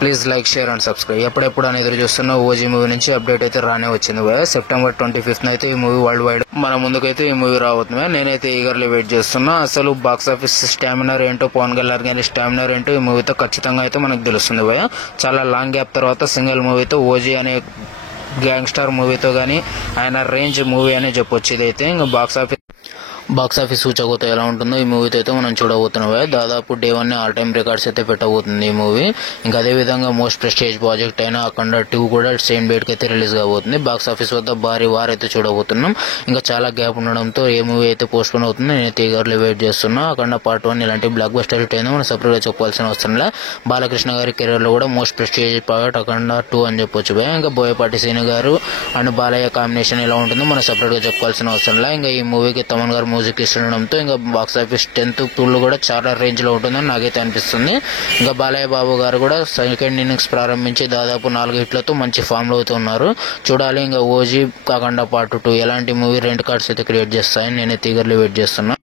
Please like, share and subscribe. ఎప్పుడెప్పుడు అని ఎదురు చూస్తున్న ఓజీ మూవీ నుంచి అప్డేట్ అయితే రానే వచ్చింది భయ. September 25th అయితే ఈ మూవీ వరల్డ్ వైడ్ మన ముందుకైతే ఈ మూవీ రాబోతుంది. నేనైతే ఈగర్లీ వెయిట్ చేస్తున్నా. అసలు బాక్స్ ఆఫీస్ స్టామినర్ ఏంటో, పవన్ కళ్యాణ్ గారి స్టామినర్ ఏంటో ఈ మూవీతో ఖచ్చితంగా అయితే మనకు తెలుస్తుంది భయ. చాలా లాంగ్ గ్యాప్ తర్వాత సింగిల్ మూవీతో ఓజీ అనే గ్యాంగ్స్టర్ మూవీతో కానీ ఆయన రేంజ్ మూవీ అనే చెప్పొచ్చు. ఇదైతే ఇంకా బాక్స్ ఆఫీస్ సూచకత ఎలా ఉంటుందో ఈ మూవీతో అయితే మనం చూడబోతున్నాం. దాదాపు డే 1 ఆల్ టైమ్ రికార్డ్స్ అయితే పెట్టబోతుంది ఈ మూవీ. ఇంకా అదే విధంగా మోస్ట్ ప్రెస్టేజ్ ప్రాజెక్ట్ అయిన అఖండ 2 కూడా సేమ్ డేట్ కి అయితే రిలీజ్ కాబోతుంది. బాక్స్ ఆఫీస్ వద్ద భారీ వార్ అయితే చూడబోతున్నాం. ఇంకా చాలా గ్యాప్ ఉండడంతో ఏ మూవీ అయితే పోస్ట్ పోన్ అవుతుంది నేనైతే ఈగర్లీ వెయిట్ చేస్తున్నా. అఖండ పార్ట్ 1 ఇలాంటి బ్లాక్ బస్టర్ హిట్ అయినా మనం సపరేట్ గా చెప్పాల్సిన అవసరం లే. బాలకృష్ణ గారి కెరీర్ లో కూడా మోస్ట్ ప్రెస్టేజ్ ప్రాజెక్ట్ అఖండ 2 అని చెప్పొచ్చు. ఇంకా బోయపాటి సీను గారు అండ్ బాలయ్య కాంబినేషన్ ఎలా ఉంటుందో మనం సపరేట్ గా చెప్పుకోవాల్సిన అవసరం లే. ఇంకా ఈ మూవీకి తమన్ గారు మ్యూజిక్ ఇస్తుండడంతో ఇంకా బాక్స్ ఆఫీస్ 10th టూల్ కూడా చాలా రేంజ్ లో ఉంటుందని నాకైతే అనిపిస్తుంది. ఇంకా బాలయ్య బాబు గారు కూడా సెకండ్ ఇన్నింగ్స్ ప్రారంభించి దాదాపు 4 హిట్లతో మంచి ఫామ్ లో అయితే ఉన్నారు. చూడాలి ఇంకా ఓజీ కాకుండా పార్ట్ 2 ఎలాంటి మూవీ రెంట్ కార్డ్స్ అయితే క్రియేట్ చేస్తాయని నేనైతే ఈగర్లీ వెయిట్ చేస్తున్నా.